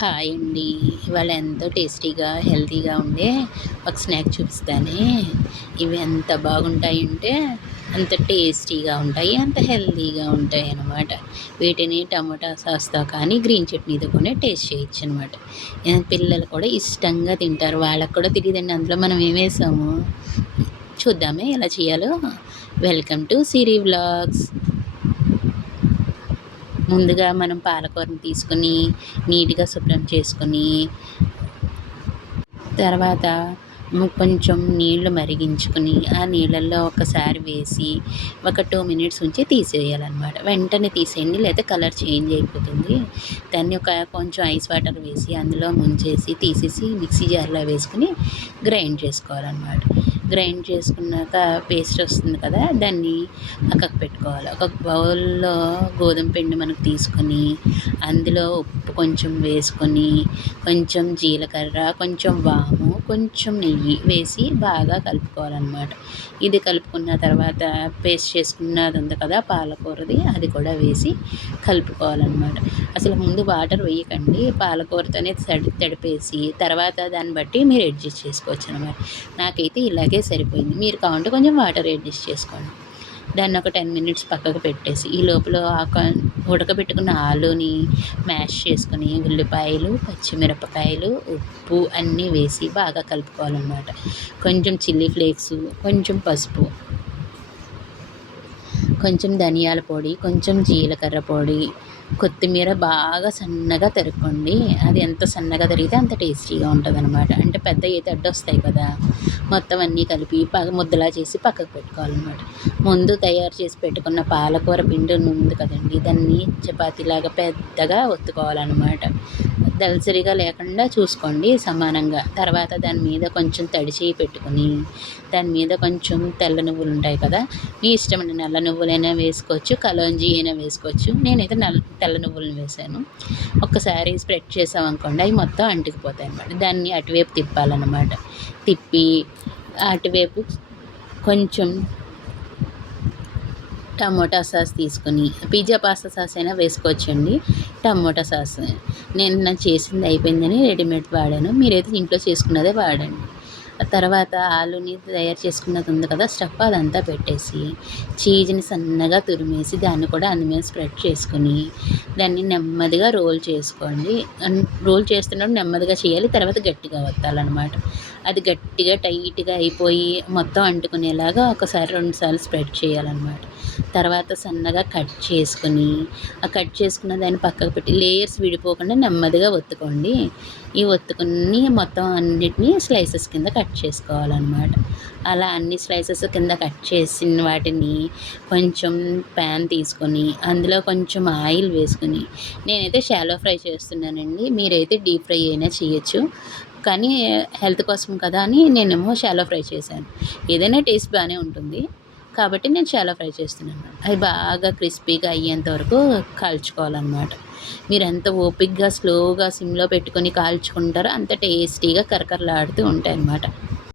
Hi అండి. ఇవాళ ఎంతో టేస్టీగా హెల్తీగా ఉండే ఒక స్నాక్ చూపిస్తానే. ఇవి ఎంత బాగుంటాయంటే అంత టేస్టీగా ఉంటాయి అంత హెల్తీగా ఉంటాయి అన్నమాట. వీటిని టమాటా సాస్తో కానీ గ్రీన్ చట్నీతో కూడా టేస్ట్ చేయొచ్చు అనమాట పిల్లలు కూడా ఇష్టంగా తింటారు. వాళ్ళకు కూడా తెలియదండి అందులో మనం ఏమేసాము చూద్దామే ఎలా చేయాలో. Welcome to Siri vlogs. ముందుగా మనం పాలకూరని తీసుకుని నీట్గా శుభ్రం చేసుకొని తర్వాత కొంచెం నీళ్ళు మరిగించుకుని ఆ నీళ్ళల్లో ఒకసారి వేసి ఒక టూ మినిట్స్ ఉంచి తీసేయాలన్నమాట. వెంటనే తీసేయండి లేదా కలర్ చేంజ్ అయిపోతుంది. దాన్ని ఒక కొంచెం ఐస్ వాటర్ వేసి అందులో ముంచేసి తీసేసి మిక్సీ జార్లో వేసుకుని గ్రైండ్ చేసుకోవాలన్నమాట. గ్రైండ్ చేసుకున్నాక పేస్ట్ వస్తుంది కదా దాన్ని పక్కకు పెట్టుకోవాలి. ఒక బౌల్లో గోధుమ పిండి మనకు తీసుకొని అందులో ఉప్పు కొంచెం వేసుకొని కొంచెం జీలకర్ర కొంచెం వాము కొంచెం నెయ్యి వేసి బాగా కలుపుకోవాలన్నమాట. ఇది కలుపుకున్న తర్వాత పేస్ట్ చేసుకున్నది ఉంది కదా పాలకూరది అది కూడా వేసి కలుపుకోవాలన్నమాట. అసలు ముందు వాటర్ వేయకండి పాలకూరతోనే తడి తడిపేసి తర్వాత దాన్ని బట్టి మీరు అడ్జస్ట్ చేసుకోవచ్చు అనమాట నాకైతే ఇలాగే అలాగే సరిపోయింది. మీరు కావాలంటే కొంచెం వాటర్ అడ్జస్ట్ చేసుకోండి. దాన్ని ఒక టెన్ మినిట్స్ పక్కకు పెట్టేసి ఈ లోపల ఉడకబెట్టుకున్న ఆలుని మ్యాష్ చేసుకుని ఉల్లిపాయలు పచ్చిమిరపకాయలు ఉప్పు అన్నీ వేసి బాగా కలుపుకోవాలన్నమాట. కొంచెం చిల్లీ ఫ్లేక్స్ కొంచెం పసుపు కొంచెం ధనియాల పొడి కొంచెం జీలకర్ర పొడి కొత్తిమీర బాగా సన్నగా తరుక్కోండి. అది ఎంత సన్నగా తరిగితే అంత టేస్టీగా ఉంటుంది అనమాట అంటే పెద్ద అయితే అడ్డొస్తాయి కదా. మొత్తం అన్నీ కలిపి పగ ముద్దలా చేసి పక్కకు పెట్టుకోవాలన్నమాట. ముందు తయారు చేసి పెట్టుకున్న పాలకూర పిండి ఉంది కదండి. దాన్ని చపాతీలాగా పెద్దగా ఒత్తుకోవాలన్నమాట. దళసరిగా లేకుండా చూసుకోండి సమానంగా. తర్వాత దాని మీద కొంచెం తడిచి పెట్టుకుని దాని మీద కొంచెం తెల్ల నువ్వులు ఉంటాయి కదా మీ ఇష్టమైన నల్ల నువ్వులైనా వేసుకోవచ్చు కలోంజీ అయినా వేసుకోవచ్చు. నేనైతే నల్ల తెల్ల నువ్వులను వేసాను. ఒక్కసారి స్ప్రెడ్ చేసామనుకోండి అవి మొత్తం అంటుకుపోతాయి అన్నమాట. దాన్ని అటువైపు తిప్పాలన్నమాట. తిప్పి అటువైపు కొంచెం టమోటా సాస్ తీసుకొని పిజ్జా పాస్తా సాస్ అయినా వేసుకోవచ్చండి. టమోటా సాస్ నేను నాకు చేసింది అయిపోయిందని రెడీమేడ్ వాడాను. మీరైతే ఇంట్లో చేసుకున్నదే వాడండి. తర్వాత ఆలుని తయారు చేసుకున్నది ఉంది కదా స్టఫ్ అదంతా పెట్టేసి చీజ్ని సన్నగా తురిమేసి దాన్ని కూడా అన్ని మీద స్ప్రెడ్ చేసుకుని దాన్ని నెమ్మదిగా రోల్ చేసుకోండి. రోల్ చేస్తున్నప్పుడు నెమ్మదిగా చేయాలి తర్వాత గట్టిగా వత్తాలన్నమాట అది గట్టిగా టైట్గా అయిపోయి మొత్తం అంటుకునేలాగా ఒకసారి రెండుసార్లు స్ప్రెడ్ చేయాలన్నమాట. తర్వాత సన్నగా కట్ చేసుకుని ఆ కట్ చేసుకున్న దాన్ని పక్కకు పెట్టి లేయర్స్ విడిపోకుండా నెమ్మదిగా ఒత్తుకోండి. ఈ ఒత్తుకుని మొత్తం అన్నిటినీ స్లైసెస్ కింద కట్ చేసుకోవాలన్నమాట. అలా అన్ని స్లైసెస్ కింద కట్ చేసిన వాటిని కొంచెం ప్యాన్ తీసుకొని అందులో కొంచెం ఆయిల్ వేసుకుని నేనైతే షాలో ఫ్రై చేస్తున్నానండి. మీరైతే డీప్ ఫ్రై అయినా చేయొచ్చు. కానీ హెల్త్ కోసం కదా అని నేనేమో షాలో ఫ్రై చేశాను. ఏదైనా టేస్ట్ బాగానే ఉంటుంది. కాబట్టి నేను షాలో ఫ్రై చేస్తున్నాను. అవి బాగా క్రిస్పీగా అయ్యేంత వరకు కాల్చుకోవాలన్నమాట. మీరు ఎంత ఓపిక్గా స్లోగా సిమ్లో పెట్టుకొని కాల్చుకుంటారో అంత టేస్టీగా కరకరలాడుతూ ఉంటాయి అన్నమాట